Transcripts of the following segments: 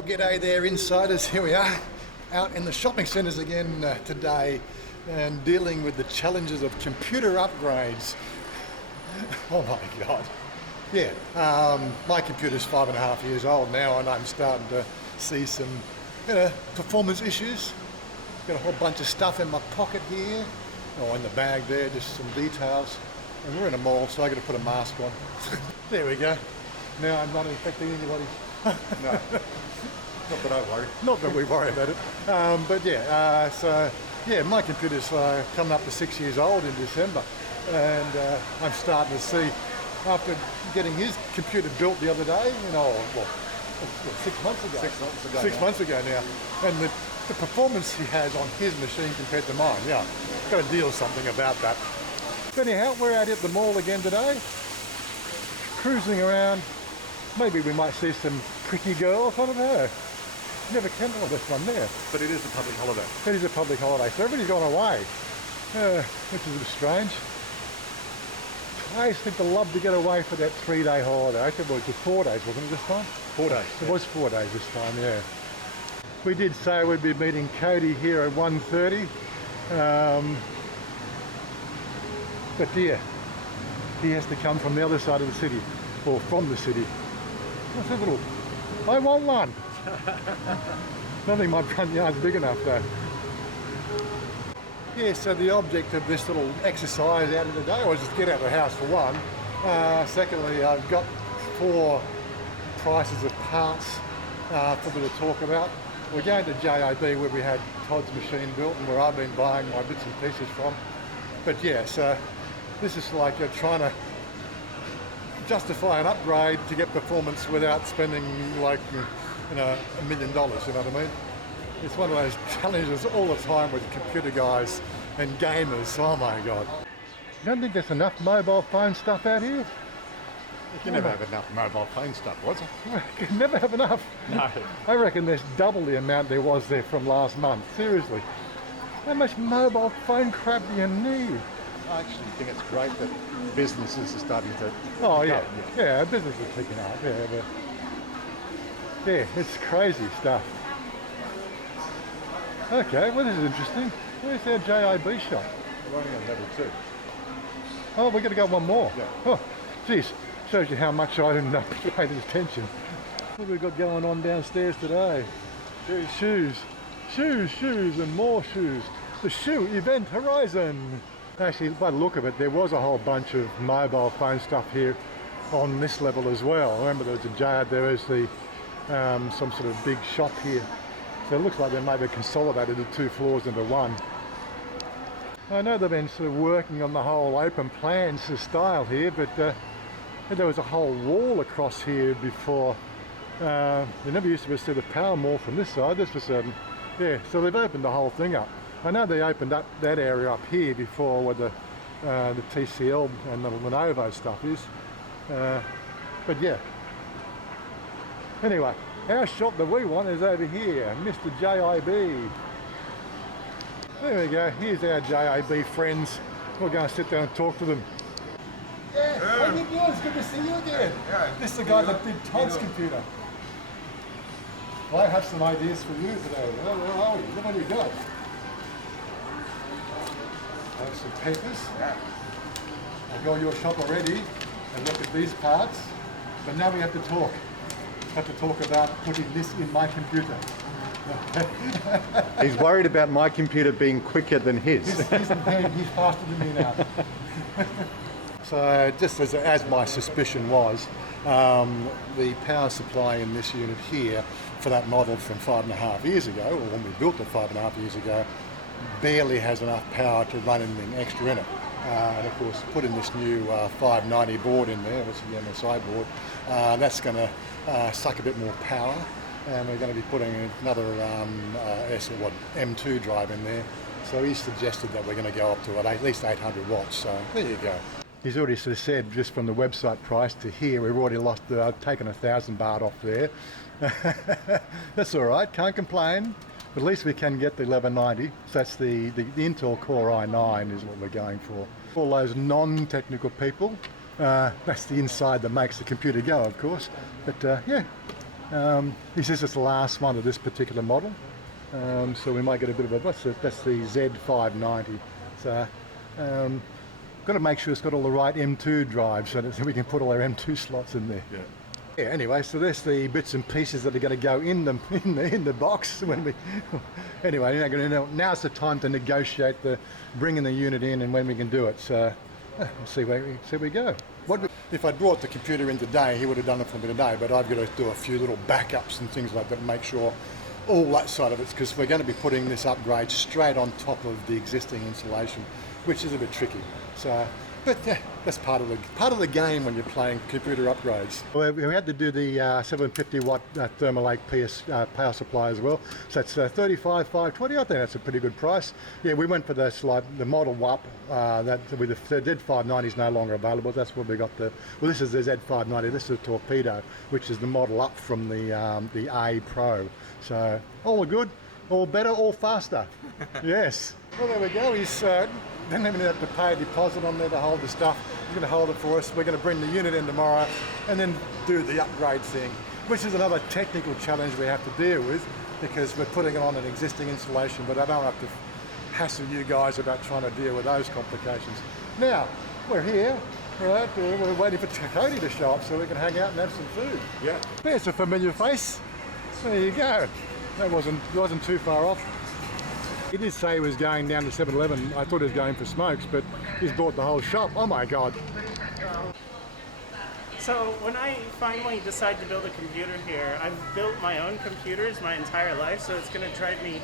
Well, g'day there, insiders. Here we are, out in the shopping centres again today, and dealing with the challenges of computer upgrades. Oh my God. Yeah, my computer's 5.5 years old now, and I'm starting to see some performance issues. Got a whole bunch of stuff in my pocket here, or in the bag there, just some details. And we're in a mall, so I got to put a mask on. There we go. Now I'm not infecting anybody. No, not that I worry. Not that we worry about it. But yeah, so yeah, my computer's coming up to 6 years old in December, and I'm starting to see, after getting his computer built the other day, 6 months ago. 6 months ago. 6 months ago now, and the performance he has on his machine compared to mine, yeah, got to deal something about that. But anyhow, we're out at the mall again today, cruising around. Maybe we might see some pretty girls, I don't know. Never can tell this one there. But it is a public holiday. It is a public holiday, so everybody's gone away, which is a bit strange. I seem to love to get away for that 3-day holiday. I think it was 4 days, wasn't it, this time? 4 days. It was 4 days this time, yeah. We did say we'd be meeting Cody here at 1:30. But yeah, he has to come from the other side of the city, or from the city. What's that little? I want one. I don't think my front yard's big enough though. Yeah, so the object of this little exercise out of the day was just get out of the house for one. Secondly, I've got 4 prices of parts for me to talk about. We're going to JAB where we had Todd's machine built and where I've been buying my bits and pieces from. But yeah, so this is like trying to justify an upgrade to get performance without spending like $1 million, you know what I mean? It's one of those challenges all the time with computer guys and gamers. Oh my God. You don't think there's enough mobile phone stuff out here? You can never have enough mobile phone stuff, was it? You can never have enough. No. I reckon there's double the amount there was there from last month. Seriously. How much mobile phone crap do you need? I actually think it's great that businesses are starting to... Oh yeah, yeah, business is picking up, yeah, but yeah, it's crazy stuff. Okay, well this is interesting. Where's our JIB shop? We're only on level 2. Oh, we're going to go one more. Yeah. Oh, geez, shows you how much I didn't pay attention. What have we got going on downstairs today? Shoes, and more shoes. The shoe event horizon. Actually, by the look of it, there was a whole bunch of mobile phone stuff here on this level as well. Remember, there was a JAB, there was the some sort of big shop here. So it looks like they maybe consolidated the 2 floors into one. I know they've been sort of working on the whole open plan style here, but there was a whole wall across here before. They never used to be able to see the power mall from this side, that's for certain. Yeah, so they've opened the whole thing up. I know they opened up that area up here before where the TCL and the Lenovo stuff is. But yeah. Anyway, our shop that we want is over here, Mr. JIB. There we go, here's our JIB friends. We're going to sit down and talk to them. Yeah, how you doing? It's good to see you again. Yeah. This is the guy that did Todd's computer. Well, I have some ideas for you today. Where are we? What have you got? I have some papers. Yeah. I go to your shop already and look at these parts, but now we have to talk. Have to talk about putting this in my computer. He's worried about my computer being quicker than his. He's faster than me now. So just as my suspicion was, the power supply in this unit here for that model from 5.5 years ago, or when we built it 5.5 years ago, barely has enough power to run anything extra in it. And of course, put in this new 590 board in there, which is the MSI board, that's going to suck a bit more power, and we're going to be putting another M2 drive in there. So he suggested that we're going to go up to at least 800 watts. So there you go. He's already sort of said, just from the website price to here, we've already lost, taken 1,000 baht off there. That's all right, can't complain. But at least we can get the 1190. So that's the Intel Core i9 is what we're going for. All those non-technical people, that's the inside that makes the computer go, of course. But yeah, He says it's the last one of this particular model, so we might get a bit of a that's the Z590. So got to make sure it's got all the right M2 drives so that we can put all our M2 slots in there. Yeah. Anyway, so there's the bits and pieces that are going to go in the box when we. Anyway, now's the time to negotiate bringing the unit in and when we can do it. So we'll see where we go. If I'd brought the computer in today, he would have done it for me today. But I've got to do a few little backups and things like that, and make sure all that side of it, because we're going to be putting this upgrade straight on top of the existing installation, which is a bit tricky. So. But that's part of the game when you're playing computer upgrades. We had to do the 750 watt thermal lake power supply as well. So that's 35,520. I think that's a pretty good price. Yeah, we went for the model WAP. The Z590 is no longer available. That's what we got. This is the Z590. This is the torpedo, which is the model up from the A Pro. So all good, all better, all faster. Yes. Well, there we go. He's. Didn't even have to pay a deposit on there to hold the stuff. He's going to hold it for us. We're going to bring the unit in tomorrow and then do the upgrade thing, which is another technical challenge we have to deal with because we're putting it on an existing installation, but I don't have to hassle you guys about trying to deal with those complications. Now, we're here, right? We're waiting for Cody to show up so we can hang out and have some food. Yeah. There's a familiar face. There you go. That wasn't too far off. He did say he was going down to 7-Eleven. I thought he was going for smokes, but he's bought the whole shop. Oh my God. So when I finally decide to build a computer here, I've built my own computers my entire life, so it's going to drive me,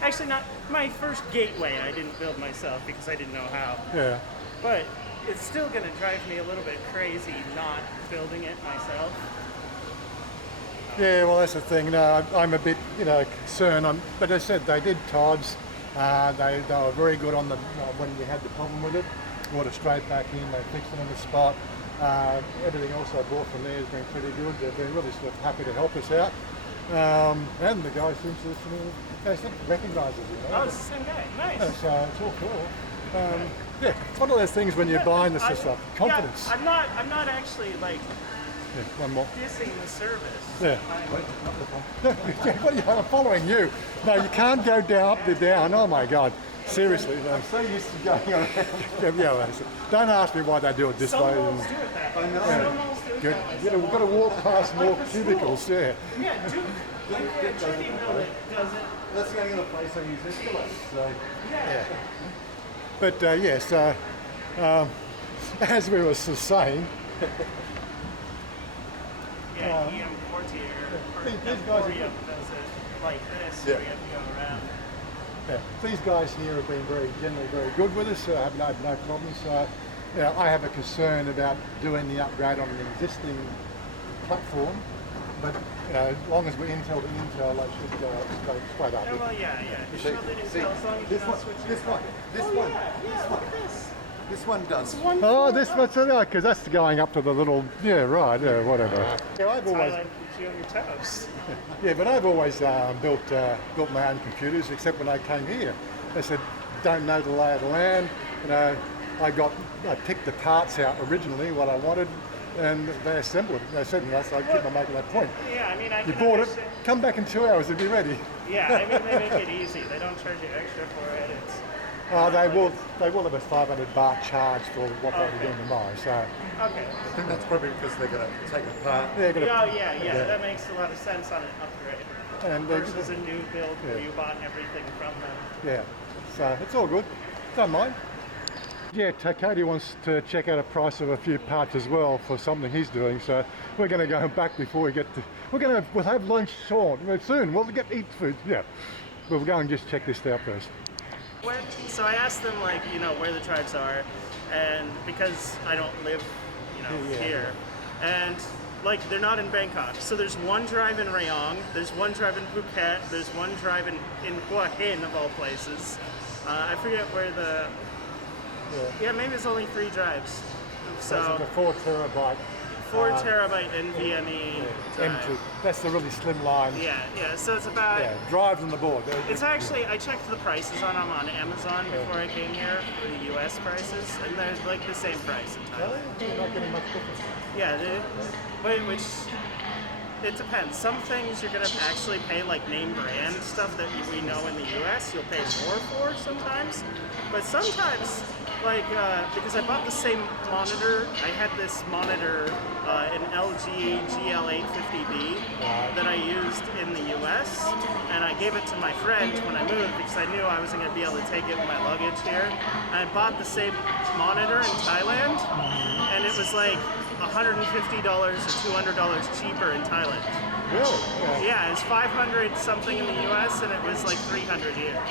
actually not my first gateway I didn't build myself because I didn't know how. Yeah. But it's still going to drive me a little bit crazy not building it myself. Yeah, well that's the thing. No, I'm a bit, concerned. But as I said, they did Todd's. They were very good on when we had the problem with it. Brought it straight back in. They fixed it on the spot. Everything else I bought from there has been pretty good. They've been really sort of happy to help us out. And the guy seems to recognises it. Oh, it's the same guy. Nice. So it's all cool. Yeah, it's one of those things when you're buying this stuff. Confidence. Yeah, I'm not actually like. Yeah, one more. Dissing the service. Yeah. I'm following you. No, you can't go down up the down. Oh my God. Seriously, I'm so used to going around. Don't ask me why they do it this way. Some malls do it that way. I know. Some malls do it that way. We've got to walk past more cubicles, yeah. Yeah, Judy Miller does it. That's the only other place I use escalators. So, yeah. But yes, as we were saying, yeah, EM Portier does it like this, so we have to go around. Yeah, these guys here have been generally very good with us, so I have no problems. I have a concern about doing the upgrade on an existing platform, but as long as we Intel to Intel, I should go straight up. Well, yeah. You should Intel as long as you don't switch this one. Look at this. This one does. This one's because that's going up to the little. Yeah, right. Yeah, whatever. Yeah, I've always. Thailand keeps you on your toes. Yeah, but I've always built my own computers, except when I came here. They said, don't know the lay of the land. I picked the parts out originally, what I wanted, and they assembled it. They said, so I keep on making that point. Yeah, I mean, I you bought it. Come back in 2 hours and be ready. Yeah, I mean, they make it easy. They don't charge you extra for it. They will have a 500 baht charge for what they'll be doing tomorrow. So. Okay. I think that's probably because they're going to take it apart. Yeah. That makes a lot of sense on an upgrade. And versus a new build where you bought everything from them. Yeah. So it's all good. Don't mind. Yeah, Cody wants to check out a price of a few parts as well for something he's doing. So we're going to go back before we get to. We'll have lunch soon. We'll eat food. Yeah. But we'll go and just check this out first. So I asked them where the tribes are, and because I don't live here, and they're not in Bangkok. So there's one tribe in Rayong, there's one tribe in Phuket, there's one tribe in Hua Hin of all places. I forget where the. Yeah, maybe it's only 3 tribes. So it's a 4 terabyte. 4 terabyte NVMe. M2. That's the really slim line. Yeah. So it's about. Yeah, drives on the board. It's actually, I checked the prices on them on Amazon before I came here for the US prices, and they're the same price in Thailand. Really? You're not getting much difference. Yeah, which It depends. Some things you're gonna actually pay like name brand stuff that we know in the U.S. You'll pay more for sometimes, but sometimes like because I bought the same monitor. I had this monitor, an LG GL850B that I used in the U.S. and I gave it to my friend when I moved because I knew I wasn't gonna be able to take it with my luggage here. I bought the same monitor in Thailand, and it was like $150 or $200 cheaper in Thailand. Really? Yeah, it's 500 something in the US and it was like 300 here.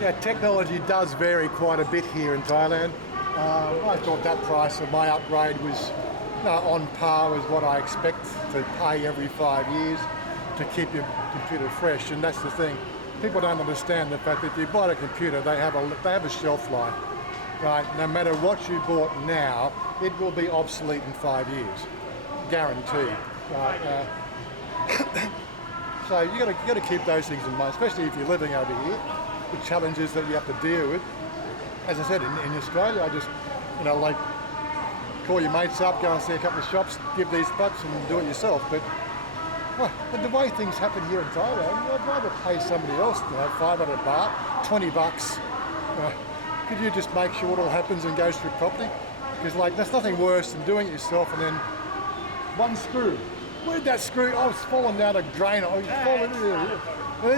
Yeah, technology does vary quite a bit here in Thailand. I thought that price of my upgrade was on par with what I expect to pay every 5 years to keep your computer fresh, and that's the thing. People don't understand the fact that if you buy a computer, they have a shelf life, right? No matter what you bought now, it will be obsolete in 5 years, guaranteed. Right? So you got to keep those things in mind, especially if you're living over here. The challenges that you have to deal with. As I said, in Australia, I just like call your mates up, go and see a couple of shops, give these bucks, and do it yourself. But the way things happen here in Thailand, I'd rather pay somebody else, $500 baht, $20. Could you just make sure it all happens and goes through properly? Because there's nothing worse than doing it yourself and then one screw. Where'd that screw? Oh, it's fallen down a drain. Oh, it's fallen.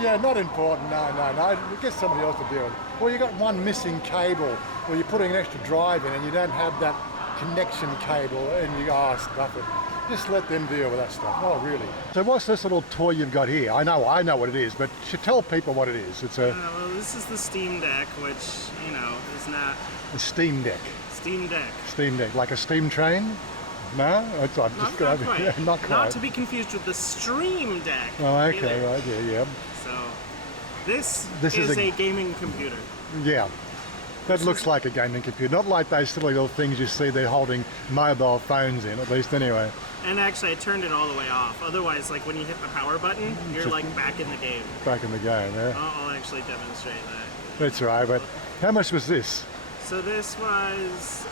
Yeah, not important. No. Get somebody else to deal with it. Or you got one missing cable, or you're putting an extra drive in and you don't have that connection cable, and you stuff it. Just let them deal with that stuff. Oh, really? So what's this little toy you've got here? I know what it is, but you tell people what it is. It's a. Well, this is the Steam Deck, which is not. A Steam Deck. Steam Deck. Steam Deck, like a steam train? No, I've just got not quite. Not quite. Not to be confused with the Stream Deck. Oh, okay, either. right, yeah. So, this is a gaming computer. Yeah. That looks like a gaming computer, not like those silly little things you see they're holding mobile phones in, at least anyway. And actually, I turned it all the way off. Otherwise, like when you hit the power button, you're like back in the game. Back in the game, yeah. I'll actually demonstrate that. That's right, but how much was this? So this was,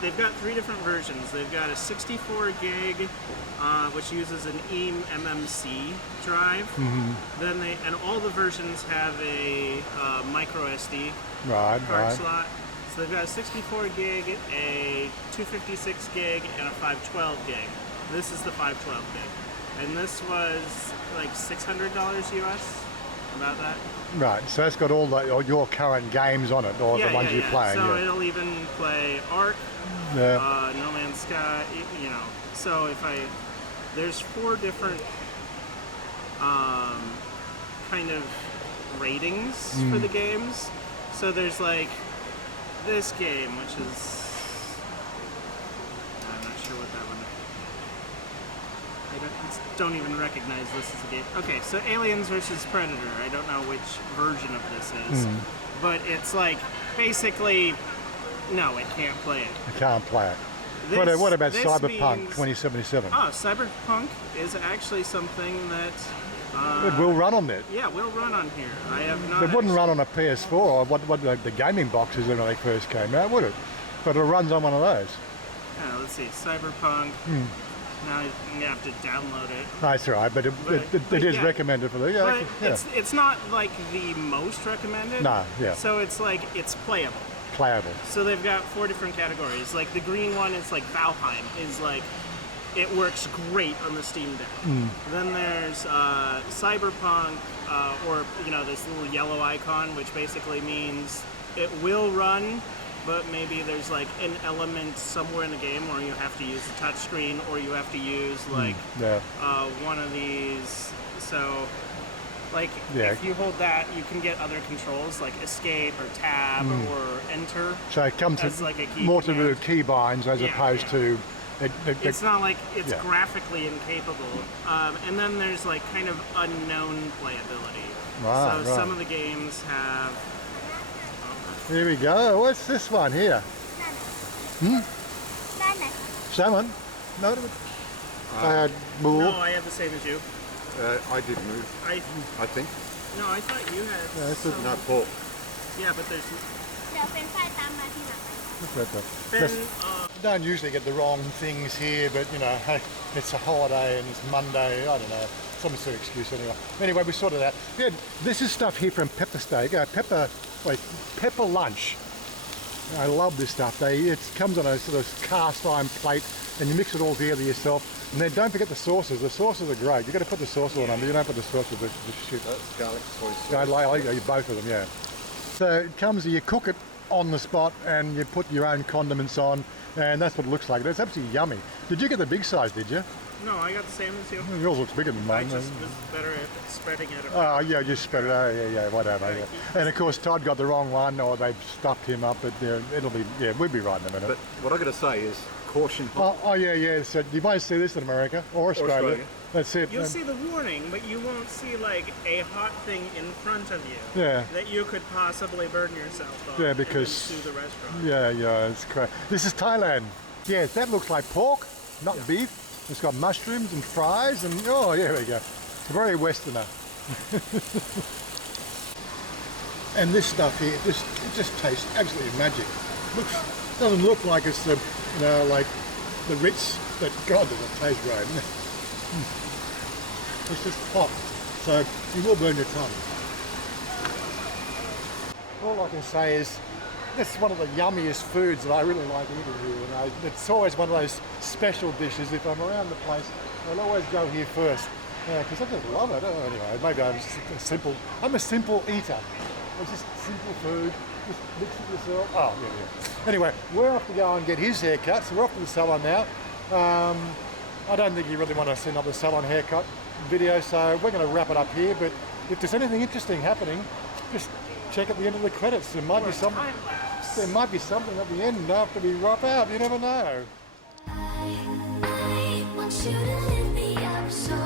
they've got 3 different versions. They've got a 64 gig, which uses an eMMC drive. Mm-hmm. Then and all the versions have a micro SD card slot. So they've got a 64 gig, a 256 gig, and a 512 gig. This is the 512 gig. And this was like $600 US, about that. Right, so that's got all your current games on it, or the ones you're playing. So it'll even play Ark, No Man's Sky, So there's 4 different kind of ratings for the games. So there's like this game, which is, I'm not sure what that one is. I don't even recognize this as a game. Okay, so Aliens versus Predator. I don't know which version of this is, but it's like basically, no, it can't play it. It can't play it. What about Cyberpunk 2077? Oh, Cyberpunk is actually something that it will run on that. Yeah, will run on here. I have not. It wouldn't run on a PS4 or what the gaming boxes when they first came out, would it? But it runs on one of those. Yeah, let's see, Cyberpunk. Now you have to download it. That's right, but it is recommended for the. But it's not like the most recommended. No, yeah. So it's like it's playable. Playable. So they've got 4 different categories. Like the green one is like Valheim, is like it works great on the Steam Deck. Then there's Cyberpunk, or this little yellow icon, which basically means it will run. But maybe there's like an element somewhere in the game where you have to use the touch screen, or you have to use like one of these. So if you hold that, you can get other controls like escape or tab or enter. So it comes more to do with key binds as opposed to. It's not like it's graphically incapable. And then there's like kind of unknown playability. Some of the games have. Here we go. What's this one here? Salmon? No. Bull. No, I have the same as you. I did move. I think. No, I thought you had. Not pork. Yeah, but there's. เดี๋ยวเป็นไฟตามมาทีหลัง That's right, though. เป็น don't usually get the wrong things here, but you know, hey, it's a holiday and it's Monday. I don't know, some sort of excuse anyway. Anyway, we sorted out. Yeah, this is stuff here from Pepper Steak. Pepper Lunch. I love this stuff. It comes on a sort of cast iron plate, and you mix it all together yourself. And then don't forget the sauces. The sauces are great. You've got to put the sauce on them, but you don't put the sauce with the shit. That's garlic soy sauce. I like both of them, yeah. So it comes, you cook it on the spot, and you put your own condiments on, and that's what it looks like. It's absolutely yummy. Did you get the big size, did you? No, I got the same as you. Yours looks bigger than mine. I just was better at spreading it. Oh, yeah, just spread it out. Yeah, whatever. Yeah. And of course, Todd got the wrong one, or they stuffed him up, but we'll be right in a minute. But what I got to say is, caution. Yeah. So you might see this in America or Australia. That's it. You'll see the warning, but you won't see like a hot thing in front of you. Yeah. That you could possibly burn yourself on. Yeah, because and then sue the restaurant. Yeah, it's crazy. This is Thailand. Yes, that looks like pork, not beef. It's got mushrooms and fries and oh, yeah, there we go. It's very Westerner. And this stuff here, it just tastes absolutely magic. Doesn't look like it's the, like the Ritz, but God, does it taste great. It's just hot, so you will burn your tongue. All I can say is, this is one of the yummiest foods that I really like eating here. It's always one of those special dishes. If I'm around the place, I'll always go here first because I just love it. Anyway, maybe I'm a simple eater. It's just simple food. Just mix it yourself. Oh, yeah. Anyway, we're off to go and get his haircut. So we're off to the salon now. I don't think you really want to see another salon haircut video, so we're going to wrap it up here. But if there's anything interesting happening, just check at the end of the credits. There might be something. There might be something at the end after we wrap up. You never know. I want you to lift me up so